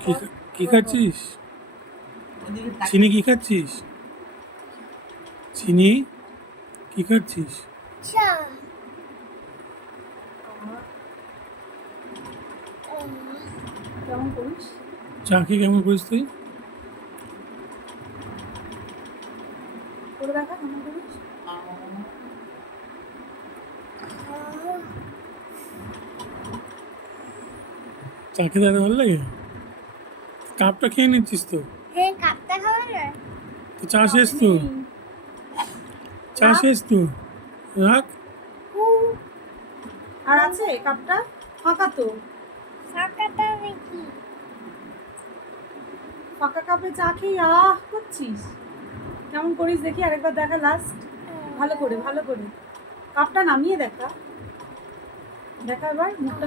কি খা- কি খাচ্ছিস? চিনি কি খাচ্ছিস? চিনি কি খাচ্ছিস? চা। কেমন করিস চা খেয়ে কেমন করিস? তুই চা খেতে ভালো লাগে? কাপটা খেয়ে নিচ্ছিস তো? হ্যাঁ কাপটা খাবে না তো চা শেষ তো? চা শেষ তো? রাখ। আর আছে কাপটা? ফাঁকা তো। ফাঁকাটা নাকি ফাঁকা কাপে চা খেয়ে আহ করছিস? কেমন করিস দেখি আরেকবার দেখা লাস্ট ভালো করে ভালো করে। কাপটা নামিয়ে দেখা। দেখা এবার মুখটা